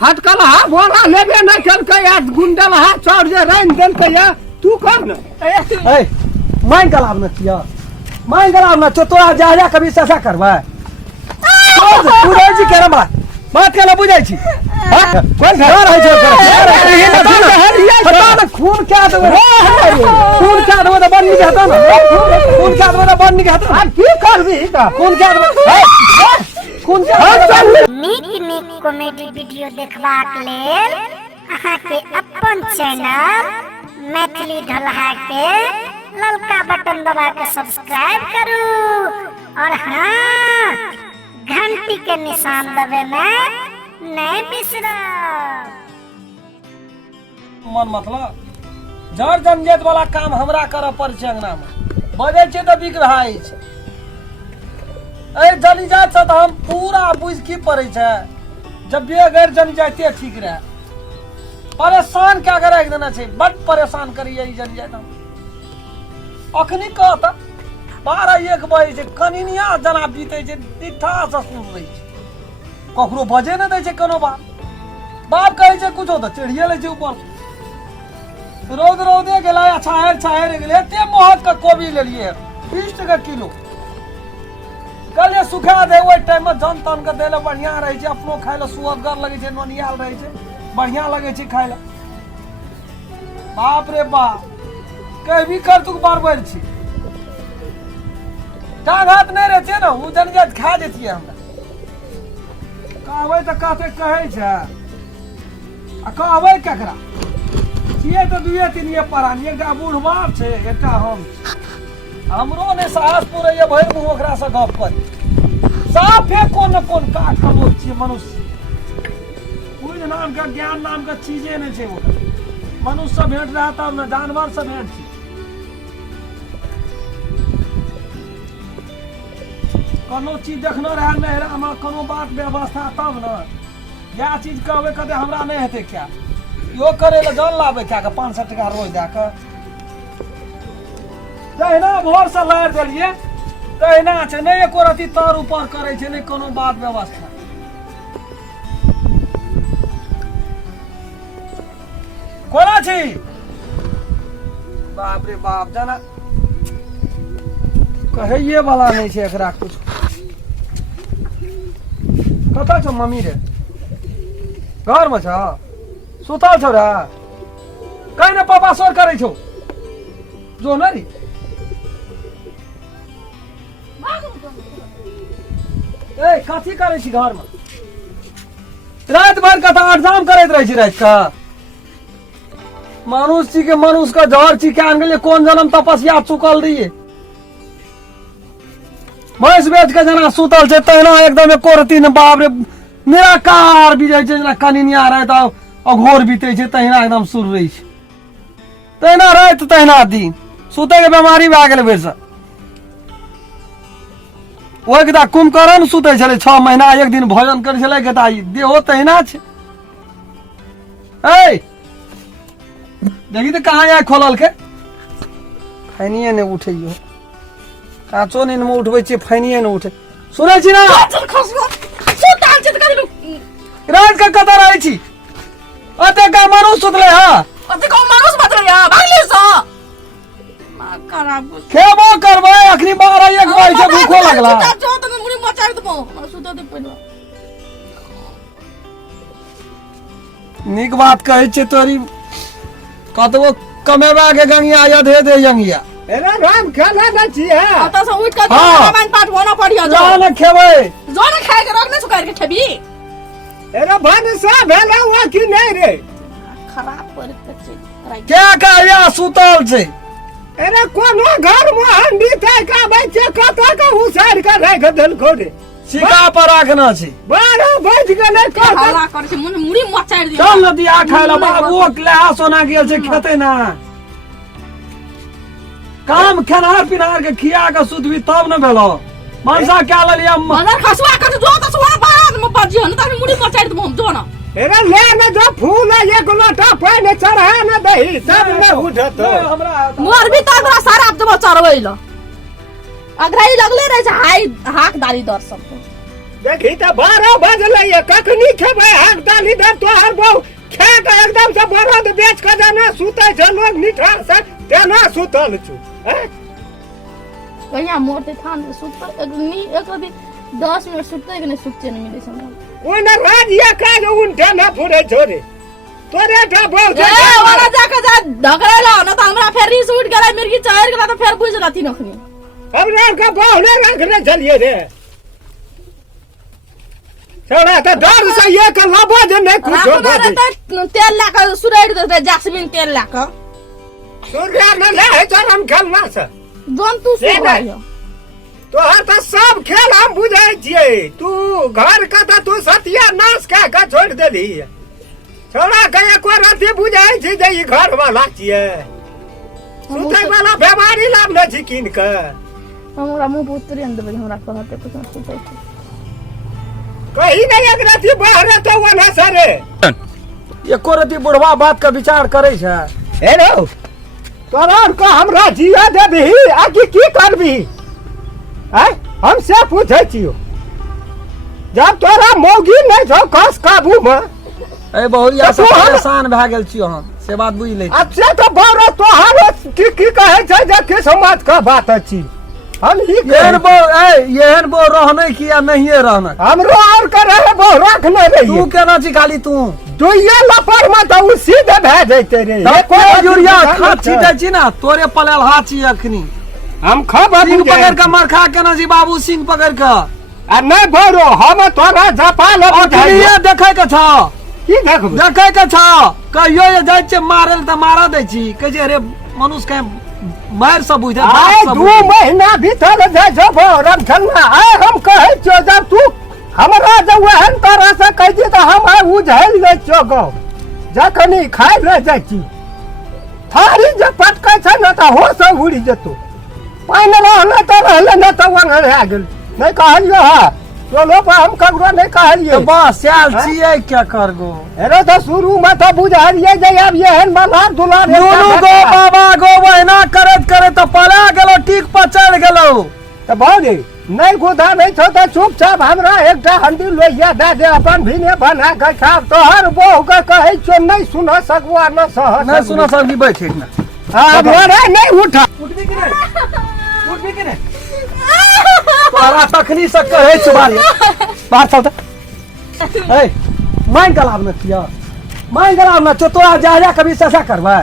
फटकल हा बोला लेबे नहीं कल यार गुंडल हा चढ़ जे रन देन के या तू कर न ए मांग गलाब न किया मांग गलाब न तो तोरा जा कभी ससा करबा बुझै छी केना बात केना बुझै छी कोन घर रहै छै पता न खून क्या देबे खून क्या देबे त बन्नी के हता न खून क्या देबे त बन्नी के हता की करबी त खून क्या देबे खून क्या नीक नीक कॉमेडी वीडियो देखबाक लेल अहाँ के अपन चैनल मैथिली ढोलहा के ललका बटन दबा के सब्सक्राइब करू और हाँ घंटी के निशान दबाना नहीं बिसरो। मन मतलब जड़ जंजेत वाला काम हमरा करऽ पड़ छै अंगना में बजै छै त बिक भाई छै ए जली जात से त हम पूरा बुझ की पड़ै छै जब भी अगर जन जाते ठीक रहे परेशान क्या करे एक देना छै बड़ परेशान करिए ई जन जात हम अखनी कहत 12-1 बजे छै कनिनिया जना बीते छै दिठा से सुन रही छै ककरो बजे न दै छै कोनो बाप कहै छै कुछो त चढ़िए लै छै ऊपर रौदे गेला छाहर गेले एते महत का कोबी लेलिए 20 टका किलो कल सुखा दे ओइ टाइम में जन तन के देले बढ़िया रहे छै अपनो खाय ले सुअदगर लगे छै ननियाल रहे छै बढ़िया लगे छै खाय ले बाप रे बाप कहबी कर तू बार बार छी टांग हाथ नहीं रहते ना उ जन जात खा जेतिए हमरा कहबै त कहते कहै छै आ कहबै केकरा छिए त दुए तीनिए परानी एकटा बूढ़ बाप छै एकटा हम हमरो ने साहस पुरैया भरि मुंह ओकरा से गप कर साफे कोन कोन काट के लोग छिए मनुष्य कोई नाम का ज्ञान नाम का चीजे नहीं छै ओकर मनुष्य से भेंट रहा तब न जानवर से भेंट छी कोनो चीज देखनो रहा नहरा में कोनो बात व्यवस्था तब न या चीज कहबै कदे हमरा नहीं हेते क्या यो करे ल जल लाबे क्या के 500 टका रोज दे के तहिना भोर से लार देलिए तहिना छै नहीं एको रति तर ऊपर करे छै नहीं कोनो बात व्यवस्था कोना छी बाप रे बाप जाना कहैये वाला नहीं छै एकरा कुछ कता छौ मम्मी रे घर में छ सुतल छौ रे कहीं ना पापा सोर करे छौ जो ना रे ए कथी करे छी घर में रात भर कथा अठजाम करैत रहे छी रात का मनुष्य के मनुष्य का जहर छी के आन गेलिए कोन जन्म तपस्या चुकल रहिए भैंस बेच के जना सुतल छै तहिना एकदम एको रति न बाप रे निराकार बीजे छै जना कनिनिया रहे त अघोर बीते छै तहिना एकदम सुर रही छै तहिना रात तहिना दिन सुते के बीमारी भए गेल बेर से ओइ के दा कुंभकर्ण सुते छले 6 महीना एक दिन भोजन करे छले के दा देहो तहिना छै ए देखी त कहां आय खोलल के फैनिए ने उठैयो काचो नींद में उठबै छी फैनिए न उठे सुनै छी ना सुताल छै त कथि रात का कतऽ रहै छी अते का मनुष्य सुतले हा अते को मानुस बतले या भागले स मा खराब खेबो करबै अखनी 12-1 बजे से भूखो लगला जो त मुड़ी मचाइ दबो सुतो दे पहिलो नीक बात कहै छै तोरी कतबो कमेबा के गंगिया यधे दे जंगिया एना राम खाना न छी है आता से उठ के सामान पाठ होना पड़ियो जो न खेबै जो न खाए के रखने सुकार के खेबी एना भान सा भेला हुआ कि नहीं रे खराब पर छै क्या कहया सुतल छै एना कोनो घर में हंडी तय का बच्चे कत का उसार के रख देल को रे सिका पर राखना छै 12 बज गेले का हल्ला करे छै मुड़ी मचाइ दियो चल नदी आ खाइला बाबू लहा सोना गेल छै खेते ना काम खेनार पिनार के खिया के सुतबी तब न भेलो मनसा क्या लिया मदर खसवा कर जो त सुवा बाद में बजियो न त मुड़ी मचाइ दबो जो न एना ले न जो फूल एक लोटा पानी चढ़ा न दही तब न उठत हमरा मोर भी तोरा सारा अब जब चरबै ल अगराई लगले रहे छै हाई हाक दाली दर सब देखी तो 12 बजले ये कखनी खेबै हक दाली दर तोहर बहु खा के एकदम से बरद बेच के जाना सुतै छ लोग निठार से तेना सुतल छु कहिया मोटे थान सुत एक दिन 10 मिनट सुतै के नहीं सुते नहीं मिले हमरा ओने राजिया काज उनटे न फुरै छोरे तोरे टा बहु ए वाला जाके जा ढकरेला न त हमरा फेर रिस उठ गेलै मिर्गी चढ़ गेला त फेर बुझ रहती नखनी हमरा का बहु ने रखने चलिए रे छोड़ा त डर से ये के लबो जे नहीं कुछ हो तेल ला के सुराइड दे जास्मिन तेल ला के सूर्य न ले है हम खेलना से जोन तू सो रही हो तोहर तो सब खेल हम बुझै छियै तू घर का त तू सतिया नाश का छोड़ देली छोड़ा के एको राती बुझै छी जे ई घर वाला छियै सुतै वाला बीमारी लाभ न छी किन के हमरा मुंह पुतरी न देबै हमरा कहते कुछ न सुतै छी कहीं नहीं एक राती बाहर तो वना सरे एको रति बुढ़वा बात का विचार करे छै हेरो तोरा को हमरा जिया देबी आगे की करबी हम से पूछै छियो जब तोरा मौगी नहीं छौ कस काबू में ए बहुरिया से परेशान भ गेल छियो हम से बात बुझ ले अब से तो बारो तोहार की कहै छै जे के समाज का बात अछि हम ही एहन बो रहने की या नहीं रहना हमरो और करे है वो रखने रही तू केना छी खाली तू दुइया लपर में तो उ सीधे भे जैते रे एको यूरिया खाद छीटै छी ना तोरे पलेल हाची अखनी हम खबर सिंह पकड़ के मरखा केना जी बाबू सिंह पकड़ के आ नहीं भरो हम तोरा जपाल अखनिए देखे के छ की देखब देखे के छ कहियो ये जाय छै मारल त मारा दै छी कह जे रे मनुष्य के मार सब बुझे आए 2 महीना भीतर जाय जो रम छलना आए हम कहै छियो जब तू हमरा जब वहन तरह से कह दी तो हम उझैल ले छियो गो जखनी खाइ ले जाइ छी थारी जे पटकै छै न त हो से उड़ी जेतो पानी रहले त रहले न त वंगड़ आ गेल नहीं कहलियो हा चलो पर हम ककरो नहीं कहलिए बस साल छियै क्या करगो अरे तो शुरू में तो बुझारिए जे अब एहन मलार दुलार दुनू गो बाबा गो बहिना करत करत त पला गेलो ठीक पर चढ़ गेलो त भौजी नहीं गुदा नहीं छो त चुपचाप हमरा एकटा हंडी लोइया दे दे अपन भिने बना के खाब तोहर बहू के कहै छो नहीं सुन सकवा न सह नहीं सुन सकी बैठे ना हां मोरे नहीं उठा उठबी कि नहीं उठबी कि नहीं तोरा तखनी से कहै छ बाली बाहर चल त ए माइन गलाब न किया माइन गलाब न तो तोरा जा जा कभी ससा करबा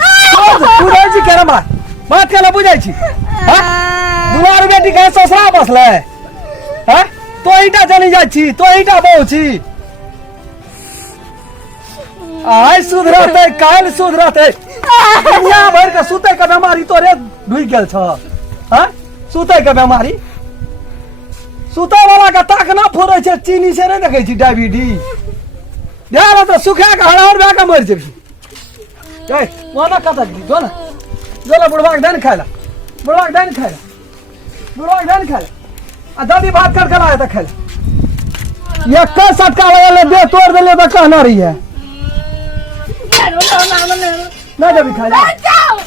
पूरा जी करे बात केला बुझै छी हां दुआर बेटी के ससरा बसले हैं तो ईटा चली जाइ छी तो ईटा बहु छी आइ सुधरते काल सुधरते दुनिया भर के सुते के बीमारी तोरे ढुइ गेल छ हैं सुते के बीमारी सुते वाला के ताक ना फोड़ै छै चीनी से नहीं देखै छी डायबिटीज ध्यान तो सुखा के हड़हड़ भए के मर जेबी ए वाना कत दी दो ना बुढ़वा के देन खाइला बुढ़वा के देन खाइला बुढ़वा के देन खाइला आ दादी बात कर कर आया था खाइला ये का सटका लगा दे तोड़ देले तो कहना रही है ना जब खाइला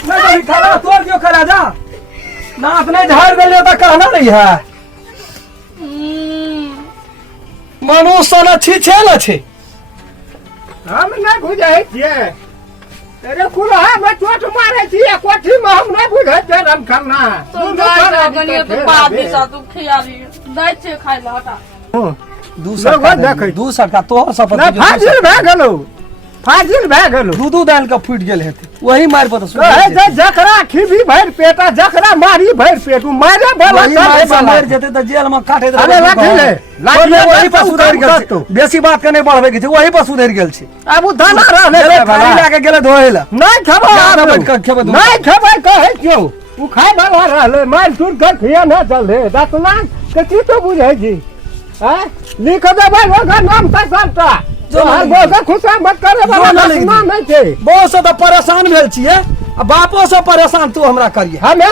ना जब खाइला तोड़ क्यों खा जा नाक ने झाड़ देले तो कहना रही है मनुष्य न छी छेल छी हम नहीं बुझै छियै तेरे कुलहा में चोट मारे छियै कोठी में हम नहीं बुझै छियै रम करना तो गाय गनिए तो बात भी सा तू खियाली दै छे खाइ ल हटा दू सटका तोहर सब फाजिल भए गेलो फाजिल भए गेलो दूधू दाल का फूट गेल हेते वही मार पर कहे जकरा खिबी भर पेटा जकरा मारी भर पेट मारे वाला मार जेते त जेल में काटे अरे रखी ले वही पर सुधर गेल छै बेसी बात के नहीं बढ़बे के छै वही पर सुधर गेल छै अब उ दाना रहले खाली लाके गेले धोएला नहीं खेबो नहीं खेबै कहै क्यों उ खाय वाला रहले मार टूट के खिया न चल रे दतला के की तो बुझै छी हैं लिख देबै ओकर नाम त सबटा जो हर बोझ खुशा मत करे वाला नाम नहीं छै बहुत से तो परेशान भेल छियै आ बापो से परेशान तू हमरा करिए हमे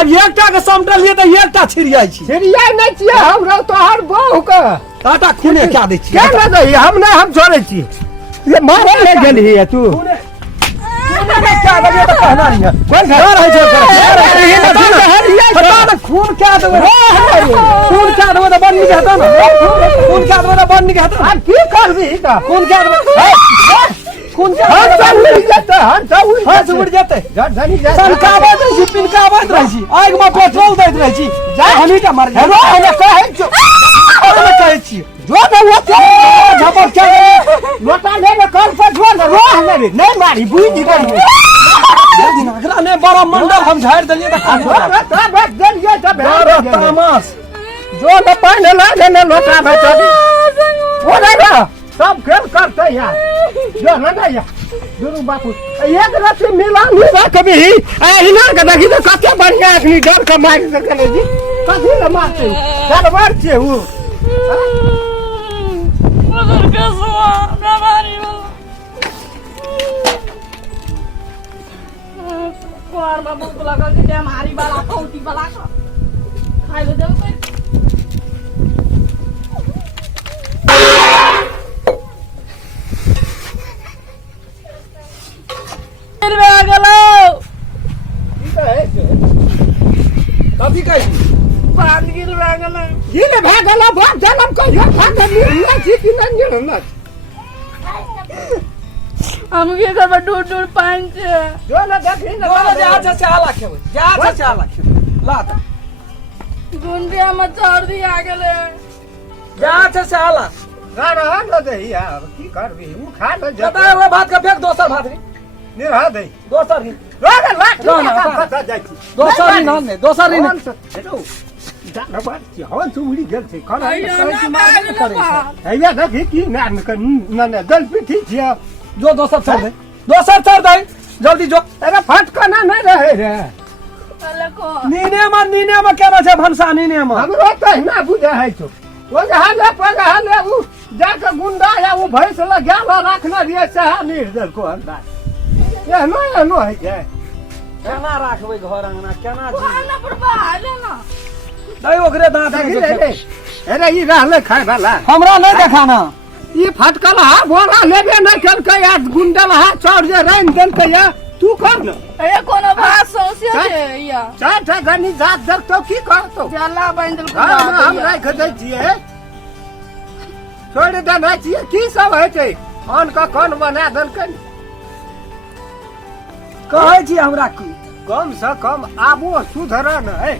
अब एकटा के समटलिए त एकटा छिरियाई छी छिरिया नहीं छियै हमरा तोहर बहू के आटा खूने क्या दै छी क्या न दही हम छोड़ै छी ये मारे ले गेली है तू हमने नहीं क्या दे तो कहना नहीं है कौन घर है जो खून क्या दे खून क्या दे तो बन नहीं कहता ना खून क्या दे तो बन नहीं कहता अब की कर दी का खून क्या दे खून क्या हर सब उड़ जाता हर सब उड़ हां उड़ जाते धनी सनकावत रही पिनकावत रही आग में पेट्रोल दैत रही जा हमी का मर हेलो हम कहे जो अरे कहे छी जो तो वो झपट क्या लोटा ले कर पर जो रो हमें नहीं मारी बुई दी कर अगला ने बड़ा मंडल हम झाड़ दिए तो बस जल ये सब तामस जो न पानी लागे न लोटा में चली वो नहीं ना सब खेल करते यार जो न नहीं गुरु बापू एक रात मिला नहीं कभी हिना के देखी तो कते बढ़िया अखनी डर के मार सकले जी कथी ले मारते चल मार छे वो मदर के सुआ बीमारी कोर में भूख लगल के हमारी वाला कौटी वाला का खाइ ले देब कभी कही बांध गिर लागल ये ले भागला बाप जन्म को ये भाग नहीं छी कि नहीं ना हम के घर में दूर दूर पांच जो न देखी न बोले जा जा चाला खेबै जा जा चाला खेबै ला त गुंडिया में चढ़ दी आ गेले जा जा चाला ना रहा न दे यार की करबी उ खा ले जता हुए भात का फेंक दोसर भात रे निरहा दे दोसर ही रे लाठ ना, ना, फसा जाइ छी दोसर ही ना ने दोसर ही ने जान बात छी हवन चुड़ी गेल छै कल कहै छी मार करे छै हैया देखी की नाम के न न दल पिठी छिया जो दोसर छोड़ दे जल्दी जो अरे फटकना नहीं रहे रे पहले को नीने में केना छै भनसा नीने में हमरो तो ना बुझे है छो वो हाले पर हाले उ जाके गुंडा या वो भैंस लगा रखना दिए सहा निर्दल को अंदाज ये नो है के केना राखबै घर अंगना केना जी खाना पड़बा ले ना दई ओकरे दांत में देखी देखे रे अरे ये रहले खाए वाला हमरा नहीं देखाना ये फटकल हा बोला लेबे नहीं कल के यार गुंडल हा चढ़ जे रैन देल के या तू कर न ए कोनो बात समस्या छै या चाचा गनी जात देख तो की करतो जाला बांधल को हम राख दै छियै छोड़ देना छियै की सब है छै अन का कौन बना देल के कहै छी हमरा की कम से कम आबो सुधरन है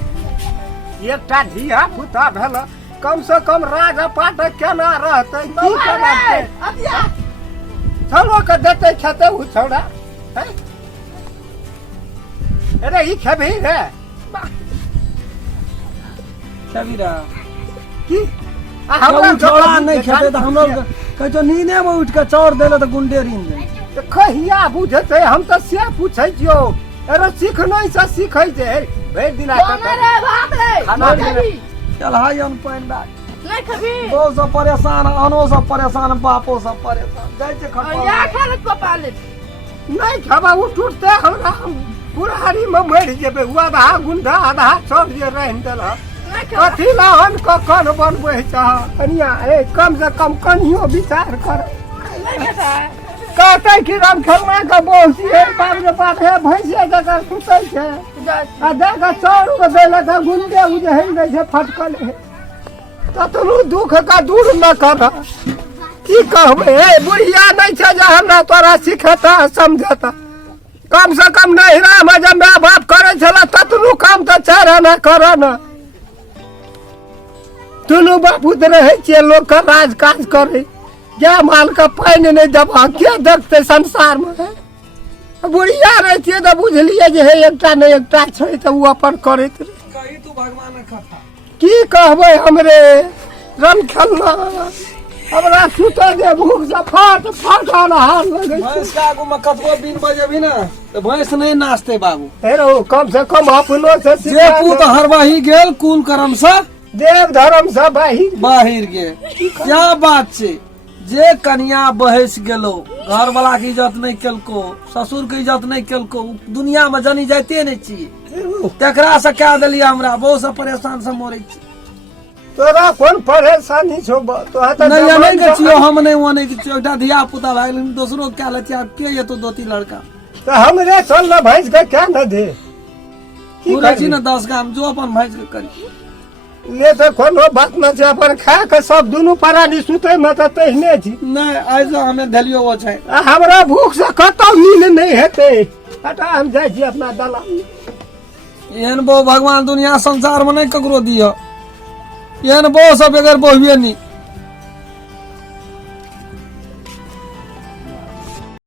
एकटा धिया पुता भेल कम से कम राज पाट केना रहते की करते अतिया छोड़ो के देते खेते उ छोड़ा है अरे ई खेबी रे छबीरा की हमरा छोड़ा नहीं खेते तो हम लोग कह जो नीने में उठ के चौर देले तो गुंडे रीन दे तो कहिया बुझते हम तो से पूछै छियो अरे सीख नहीं से सीखै छै भरि दिना रे बाप रे खाना चल हाय हम पैन बात नहीं खबी दो सब परेशान अनो सब परेशान बापो सब परेशान जाय छै खपा या खाने को पाले नहीं खाबा उ टूटते हमरा बुढ़ारी में मर जेबे उ आधा गुंडा आधा सब जे रहन देल कथी ला हन क कन बनबै छ कनिया ए कम से कम कनियो विचार कर कहते कि राम खेलना का बोसी है बाप रे बाप है भैंसे जगह सुतै छै आ देखा चौर को देला त गुंडे उजहै नै छै फटकल है ततनु दुख का दूर न कर की कहबे ए बुढ़िया नहीं छै जे हमरा तोरा सिखेता समझता कम से कम नहिरा में जब माय बाप करे छला ततनु काम त चारा न कर न दुनू बापूत रहे छियै लोग का राज काज करे क्या माल का पानी नहीं दबा क्या देखते संसार में बुढ़िया रहे छियै तो बुझलिए जे हे एकटा नहीं एकटा छै तो वो अपन करैत रहे कही तू भगवान कथा की कहबै हमरे रम खेलना हमरा सुते दे भूख से फट फट हाल लगे भैंस का आगू में कतबो बिन बजेबी ना तो भैंस नहीं नाचते बाबू हेरो कम से कम अपनो से जे पूत हरवाही गेल कुल करम से देव धर्म से बाहिर गेल क्या बात छै जे कन्या बहस गेलो घर वाला के इज्जत नहीं केलको ससुर के इज्जत नहीं केलको दुनिया में जनी जाते नहीं छी तेकरा से क्या देलिया हमरा बहुत से परेशान से मोरे छी तोरा कौन परेशानी छो तो हत नहीं नहीं के छियो हम नहीं वो नहीं के छियो एकटा धिया पुता भाग दोसरो क्या लेती आप के ये तो दो तीन लड़का तो हमरे चल ना भैंस के क्या न दे की पूरा छी करी? ना 10 काम जो अपन भैंस के करी ले तो कोनो बात न छै, अपन खा के सब दुनू प्राणी सुते में तो तहने छी। नहीं आइ जो हमें धलियो वो छै आ हमरा भूख से कतौ नींद नहीं हेते। हटा हम जाय छी अपना दलान। एहन बो भगवान दुनिया संसार में नहीं ककरो दियो, एहन बो सब अगर बहुए नहीं